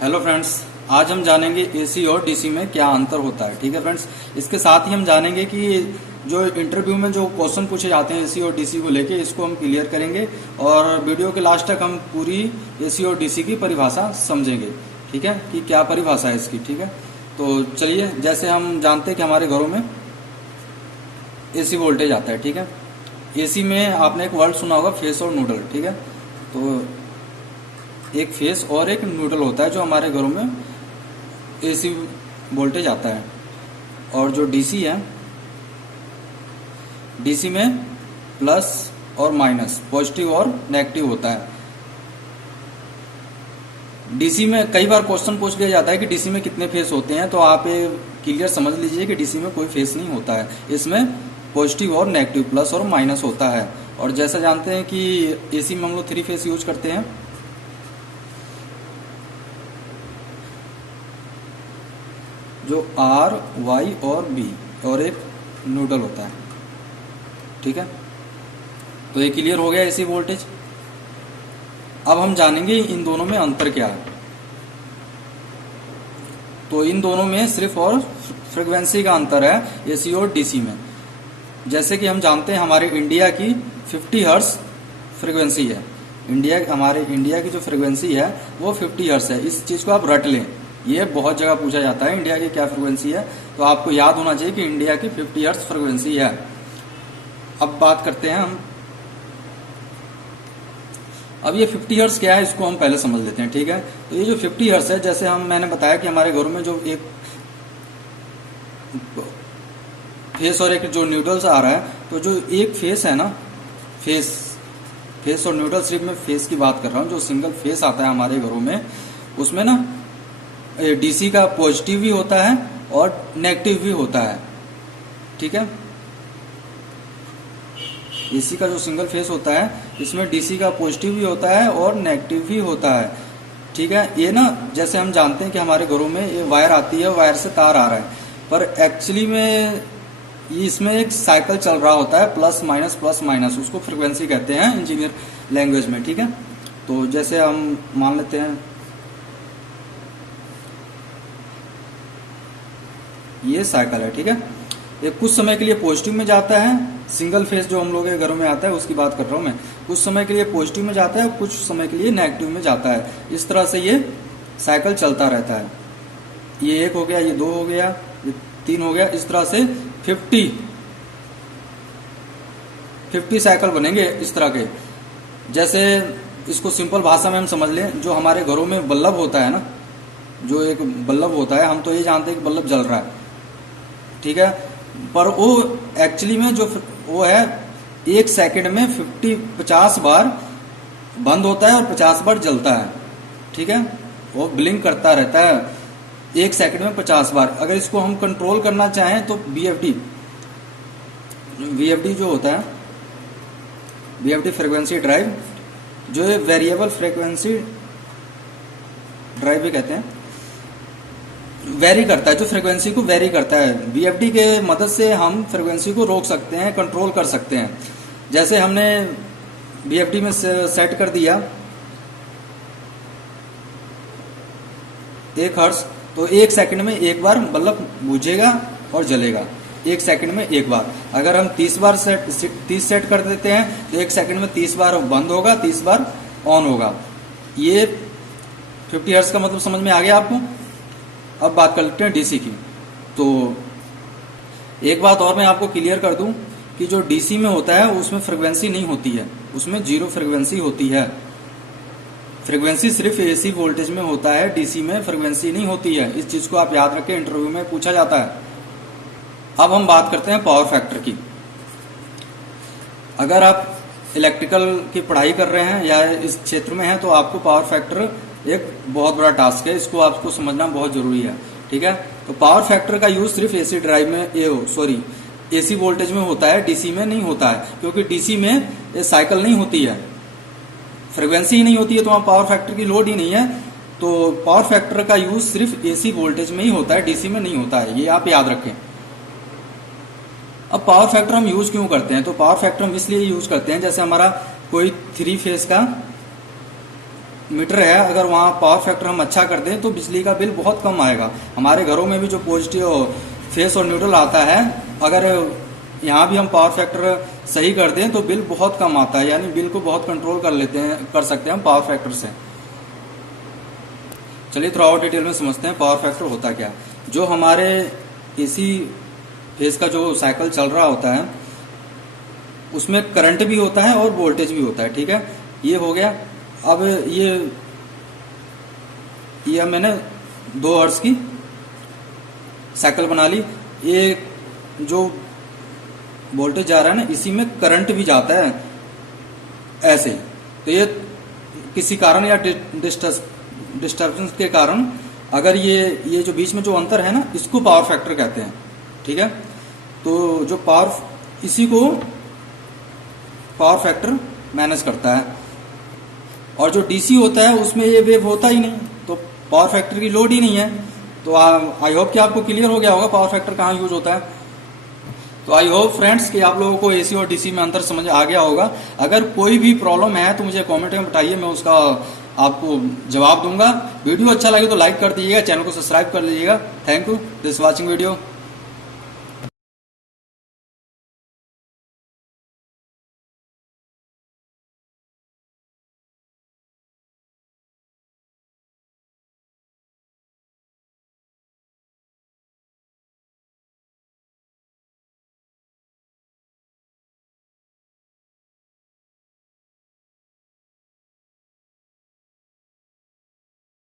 Hello friends, आज हम जानेंगे एसी और डीसी में क्या अंतर होता है। ठीक है फ्रेंड्स, इसके साथ ही हम जानेंगे कि जो इंटरव्यू में जो क्वेश्चन पूछे जाते हैं एसी और डीसी को लेके, इसको हम क्लियर करेंगे और वीडियो के लास्ट तक हम पूरी एसी और डीसी की परिभाषा समझेंगे। ठीक है, कि क्या परिभाषा है इसकी। ठीक है, तो चलिए, जैसे हम जानते हैं कि हमारे घरों में एसी वोल्टेज आता है। ठीक है, एसी में आपने एक वर्ड सुना होगा, फेस और न्यूट्रल। ठीक है, तो एक फेस और एक न्यूट्रल होता है जो हमारे घरों में एसी वोल्टेज आता है। और जो डीसी है, डीसी में प्लस और माइनस, पॉजिटिव और नेगेटिव होता है। डीसी में कई बार क्वेश्चन पूछ लिया जाता है कि डीसी में कितने फेस होते हैं, तो आप ये क्लियर समझ लीजिए कि डीसी में कोई फेस नहीं होता है, इसमें पॉजिटिव और नेगेटिव, प्लस और माइनस होता है। और जैसा जानते हैं कि एसी में हम लोग 3 फेस यूज करते हैं, जो आर, वाई और बी, और एक न्यूट्रल होता है। ठीक है, तो ये क्लियर हो गया एसी वोल्टेज। अब हम जानेंगे इन दोनों में अंतर क्या है। तो इन दोनों में सिर्फ और फ्रीक्वेंसी का अंतर है एसी और डीसी में। जैसे कि हम जानते हैं हमारे इंडिया की 50 हर्ट्ज फ्रीक्वेंसी है। हमारे इंडिया की जो फ्रीक्वेंसी है वो 50 हर्ट्ज है। इस चीज को आप रट लें, ये बहुत जगह पूछा जाता है इंडिया की क्या फ्रीक्वेंसी है, तो आपको याद होना चाहिए कि इंडिया की 50 हर्ट्ज फ्रीक्वेंसी है। अब बात करते हैं हम, अब ये 50 हर्ट्ज क्या है इसको हम पहले समझ लेते हैं। ठीक है, तो ये जो 50 हर्ट्ज है, जैसे मैंने बताया कि हमारे घरों में जो एक फेस और एक जो न्यूट्रल्स आ रहा है, तो जो एक फेस है ना, फेस और न्यूट्रल, सिर्फ मैं फेस की बात कर रहा हूँ। जो सिंगल फेस आता है हमारे घरों में, उसमें ना डीसी का पॉजिटिव भी होता है और नेगेटिव भी होता है। ठीक है, एसी का जो सिंगल फेस होता है, इसमें डीसी का पॉजिटिव भी होता है और नेगेटिव भी होता है। ठीक है, ये ना, जैसे हम जानते हैं कि हमारे घरों में ये वायर आती है, वायर से तार आ रहा है, पर एक्चुअली में इसमें एक साइकिल चल रहा होता है, प्लस माइनस, उसको फ्रीक्वेंसी कहते हैं इंजीनियर लैंग्वेज में। ठीक है, तो जैसे हम मान लेते हैं ये साइकिल है। ठीक है, ये कुछ समय के लिए पॉजिटिव में जाता है, सिंगल फेस जो हम लोग के घरों में आता है उसकी बात कर रहा हूं मैं। कुछ समय के लिए पॉजिटिव में जाता है, कुछ समय के लिए नेगेटिव में जाता है। इस तरह से ये साइकिल चलता रहता है। ये 1 हो गया, ये 2 हो गया, ये 3 हो गया, इस तरह से 50 साइकिल बनेंगे इस तरह के। जैसे इसको सिंपल भाषा में हम समझ लें, जो हमारे घरों में बल्ब होता है ना, जो एक बल्ब होता है, हम तो ये जानते हैं कि बल्ब जल रहा है। ठीक है, पर वो एक्चुअली में जो वो है, 1 सेकंड में 50 बार बंद होता है और 50 बार जलता है। ठीक है, वो ब्लिंक करता रहता है 1 सेकंड में 50 बार। अगर इसको हम कंट्रोल करना चाहें तो वीएफडी जो होता है, वीएफडी फ्रीक्वेंसी ड्राइव, जो वेरिएबल फ्रीक्वेंसी ड्राइव भी कहते हैं, वेरी करता है, जो फ्रीक्वेंसी को वेरी करता है। वीएफडी के मदद से हम फ्रीक्वेंसी को रोक सकते हैं, कंट्रोल कर सकते हैं। जैसे हमने वीएफडी में सेट कर दिया 1 हर्ट्ज, तो 1 सेकंड में 1 बार बल्ब बुझेगा और जलेगा, 1 सेकंड में 1 बार। अगर हम 30 सेट कर देते हैं तो 1 सेकंड में 30 बार बंद होगा, 30 बार ऑन होगा। ये 50 हर्ट्ज का मतलब समझ में आ गया आपको। अब बात कर लेते हैं डीसी की। तो एक बात और मैं आपको क्लियर कर दूं कि जो डीसी में होता है उसमें फ्रीक्वेंसी नहीं होती है, उसमें 0 फ्रीक्वेंसी होती है। फ्रीक्वेंसी सिर्फ एसी वोल्टेज में होता है, डीसी में फ्रीक्वेंसी नहीं होती है। इस चीज को आप याद रखें, इंटरव्यू में पूछा जाता है। अब हम बात करते हैं पावर फैक्टर की। अगर आप इलेक्ट्रिकल की पढ़ाई कर रहे हैं या इस क्षेत्र में हैं, तो आपको पावर फैक्टर एक बहुत बड़ा टास्क है, इसको आपको समझना बहुत जरूरी है। ठीक है, तो पावर फैक्टर का यूज सिर्फ एसी ड्राइव में एसी वोल्टेज में होता है, डीसी में नहीं होता है। क्योंकि डीसी में ये साइकिल नहीं होती है, फ्रीक्वेंसी ही नहीं होती है, तो वहां पावर फैक्टर की लोड ही नहीं है। तो पावर फैक्टर का यूज सिर्फ एसी वोल्टेज में ही होता है, डीसी में नहीं होता है, ये आप याद रखें। अब पावर फैक्टर हम यूज क्यों करते हैं? तो पावर फैक्टर हम इसलिए यूज करते हैं, जैसे हमारा कोई 3 फेज का मीटर है, अगर वहाँ पावर फैक्टर हम अच्छा कर दें तो बिजली का बिल बहुत कम आएगा। हमारे घरों में भी जो पॉजिटिव फेस और न्यूट्रल आता है, अगर यहाँ भी हम पावर फैक्टर सही कर दें तो बिल बहुत कम आता है, यानी बिल को बहुत कंट्रोल कर सकते हैं हम पावर फैक्टर से। चलिए थोड़ा और डिटेल में समझते हैं पावर फैक्टर होता क्या है। जो हमारे एसी फेस का जो साइकिल चल रहा होता है उसमें करंट भी होता है और वोल्टेज भी होता है, ठीक है। ये हो गया। अब ये मैंने 2 हर्ट्ज की साइकिल बना ली। ये जो वोल्टेज जा रहा है ना, इसी में करंट भी जाता है ऐसे। तो ये किसी कारण या डिस्टर्बेंस के कारण, अगर ये जो बीच में जो अंतर है ना, इसको पावर फैक्टर कहते हैं, ठीक है। तो जो इसी को पावर फैक्टर मैनेज करता है। और जो डीसी होता है उसमें ये वेव होता ही नहीं, तो पावर फैक्टर की लोड ही नहीं है। तो आई होप कि आपको क्लियर हो गया होगा पावर फैक्टर कहाँ यूज होता है। तो आई होप फ्रेंड्स कि आप लोगों को एसी और डीसी में अंतर समझ आ गया होगा। अगर कोई भी प्रॉब्लम है तो मुझे कमेंट में बताइए, मैं उसका आपको जवाब दूंगा। वीडियो अच्छा लगे तो लाइक कर दीजिएगा, चैनल को सब्सक्राइब कर लीजिएगा। Thank you this watching video.